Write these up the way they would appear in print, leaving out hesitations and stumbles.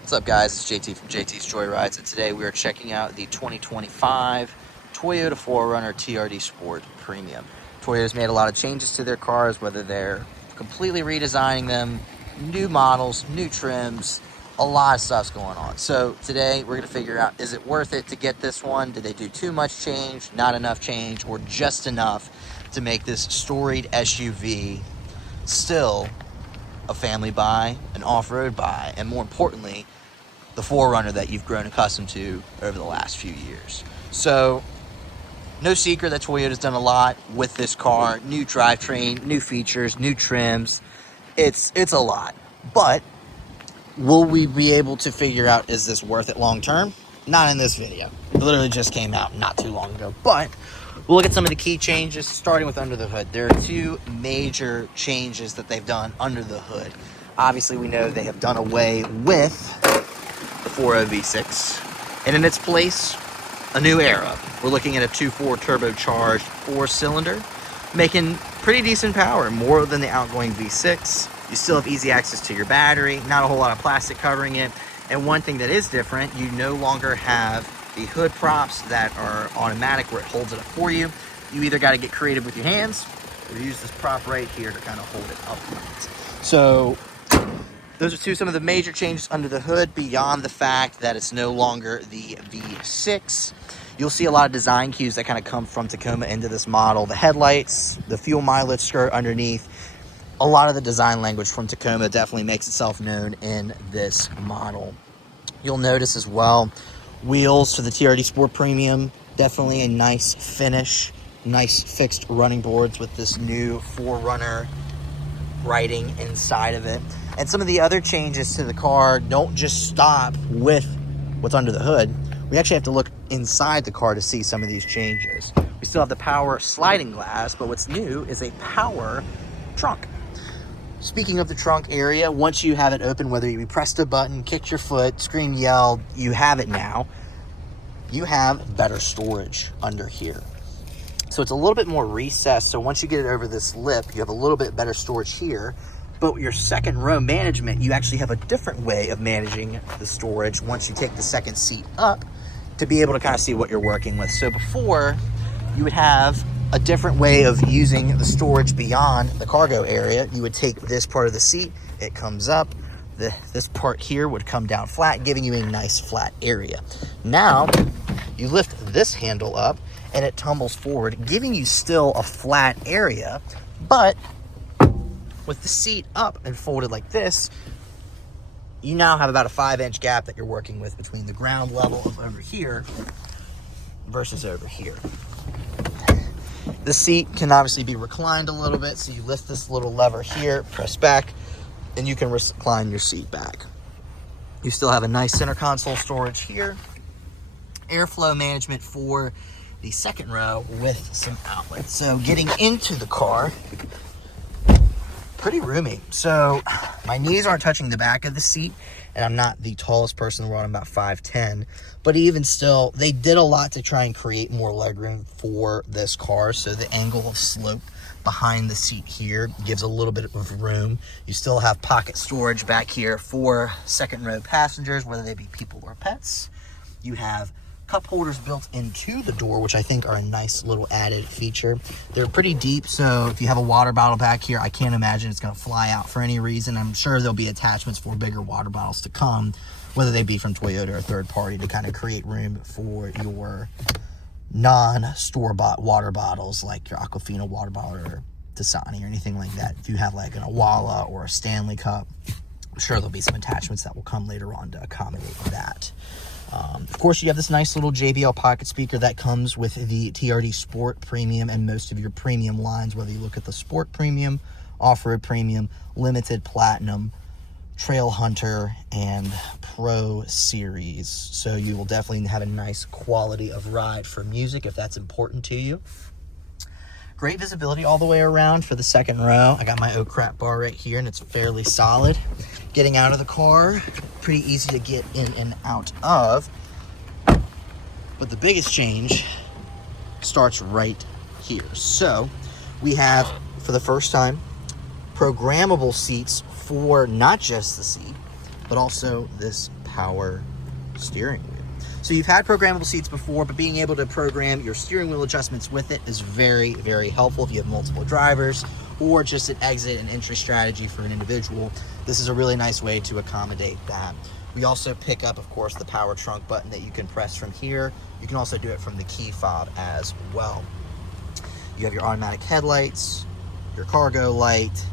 What's up, guys? It's JT from JT's Joyrides, and today we are checking out the 2025 Toyota 4Runner TRD Sport Premium. Toyota's made a lot of changes to their cars, whether they're completely redesigning them, new models, new trims, a lot of stuff's going on. So today we're going to figure out, is it worth it to get this one? Did they do too much change, not enough change, or just enough to make this storied SUV still a family buy, an off-road buy, and more importantly, the 4Runner that you've grown accustomed to over the last few years. So, no secret that Toyota's done a lot with this car. New drivetrain, new features, new trims. It's a lot. But will we be able to figure out, is this worth it long term? Not in this video. It literally just came out not too long ago. But we'll look at some of the key changes, starting with under the hood. There are two major changes that they've done under the hood. Obviously, we know they have done away with the 4.0 V6, and in its place, a new era. We're looking at a 2.4 turbocharged 4-cylinder, making pretty decent power, more than the outgoing V6. You still have easy access to your battery, not a whole lot of plastic covering it. And one thing that is different, you no longer have the hood props that are automatic where it holds it up for you. You either got to get creative with your hands or use this prop right here to kind of hold it upright. So those are some of the major changes under the hood, beyond the fact that it's no longer the V6. You'll see a lot of design cues that kind of come from Tacoma into this model. The headlights, the fuel mileage skirt underneath, a lot of the design language from Tacoma definitely makes itself known in this model. You'll notice as well, wheels for the TRD Sport Premium, definitely a nice finish, nice fixed running boards with this new 4Runner writing inside of it. And some of the other changes to the car don't just stop with what's under the hood. We actually have to look inside the car to see some of these changes. We still have the power sliding glass, but what's new is a power trunk. Speaking of the trunk area, once you have it open, whether you pressed a button, kicked your foot, screamed, yelled, you have it now. You have better storage under here. So it's a little bit more recessed. So once you get it over this lip, you have a little bit better storage here. But your second row management, you actually have a different way of managing the storage once you take the second seat up to be able to kind of see what you're working with. So before, you would have a different way of using the storage beyond the cargo area. You would take this part of the seat, it comes up, this part here would come down flat, giving you a nice flat area. Now, you lift this handle up and it tumbles forward, giving you still a flat area, but with the seat up and folded like this, you now have about a 5-inch gap that you're working with between the ground level of over here versus over here. The seat can obviously be reclined a little bit, so you lift this little lever here, press back, and you can recline your seat back. You still have a nice center console storage here. Airflow management for the second row with some outlets. So getting into the car, pretty roomy. So my knees aren't touching the back of the seat, and I'm not the tallest person in the world. I'm about 5'10", but even still, they did a lot to try and create more legroom for this car. So the angle of slope behind the seat here gives a little bit of room. You still have pocket storage back here for second row passengers, whether they be people or pets. You have cup holders built into the door, which I think are a nice little added feature. They're pretty deep, so if you have a water bottle back here, I can't imagine it's going to fly out for any reason. I'm sure there'll be attachments for bigger water bottles to come, whether they be from Toyota or third party, to kind of create room for your non-store-bought water bottles like your Aquafina water bottle or Dasani or anything like that. If you have like an Awala or a Stanley cup, I'm sure there'll be some attachments that will come later on to accommodate that. Of course, you have this nice little JBL pocket speaker that comes with the TRD Sport Premium and most of your premium lines, whether you look at the Sport Premium, Off-Road Premium, Limited, Platinum, Trail Hunter, and Pro Series. So you will definitely have a nice quality of ride for music if that's important to you. Great visibility all the way around for the second row. I got my oh crap bar right here, and it's fairly solid. Getting out of the car, pretty easy to get in and out of. But the biggest change starts right here. So we have, for the first time, programmable seats for not just the seat, but also this power steering wheel. So you've had programmable seats before, but being able to program your steering wheel adjustments with it is very, very helpful if you have multiple drivers or just an exit and entry strategy for an individual. This is a really nice way to accommodate that. We also pick up, of course, the power trunk button that you can press from here. You can also do it from the key fob as well. You have your automatic headlights, your cargo light,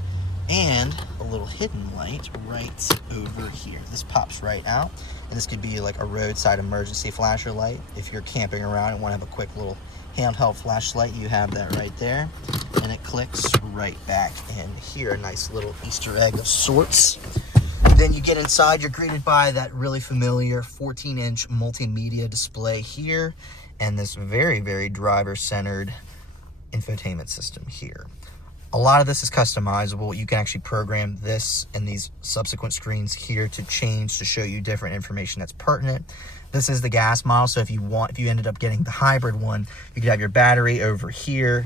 and a little hidden light right over here. This pops right out, and this could be like a roadside emergency flasher light. If you're camping around and want to have a quick little handheld flashlight, you have that right there, and it clicks right back in here. A nice little Easter egg of sorts. Then you get inside, you're greeted by that really familiar 14-inch multimedia display here, and this very, very driver-centered infotainment system here. A lot of this is customizable. You can actually program this and these subsequent screens here to change to show you different information that's pertinent. This is the gas model, so if you ended up getting the hybrid one, you could have your battery over here,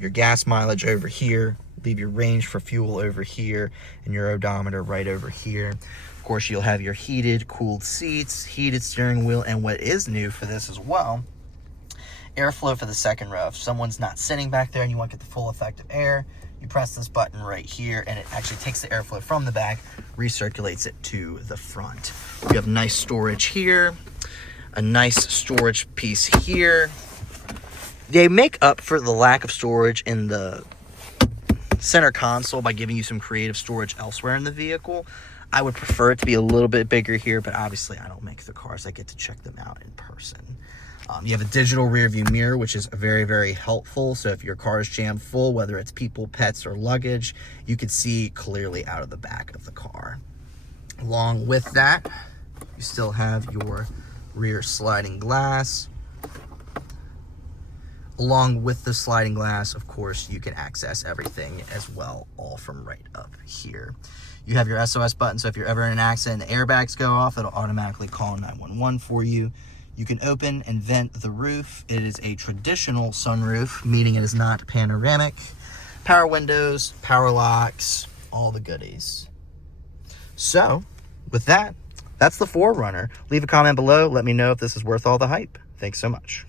your gas mileage over here, leave your range for fuel over here, and your odometer right over here. Of course, you'll have your heated, cooled seats, heated steering wheel, and what is new for this as well, airflow for the second row. If someone's not sitting back there and you want to get the full effect of air, you press this button right here, and it actually takes the airflow from the back, recirculates it to the front. We have nice storage here, a nice storage piece here. They make up for the lack of storage in the center console by giving you some creative storage elsewhere in the vehicle. I would prefer it to be a little bit bigger here, but obviously I don't make the cars. I get to check them out in person. You have a digital rear view mirror, which is very, very helpful. So if your car is jammed full, whether it's people, pets, or luggage, you can see clearly out of the back of the car. Along with that, you still have your rear sliding glass. Along with the sliding glass, of course, you can access everything as well, all from right up here. You have your SOS button, so if you're ever in an accident and the airbags go off, it'll automatically call 911 for you. You can open and vent the roof. It is a traditional sunroof, meaning it is not panoramic. Power windows, power locks, all the goodies. So, with that, that's the 4Runner. Leave a comment below. Let me know if this is worth all the hype. Thanks so much.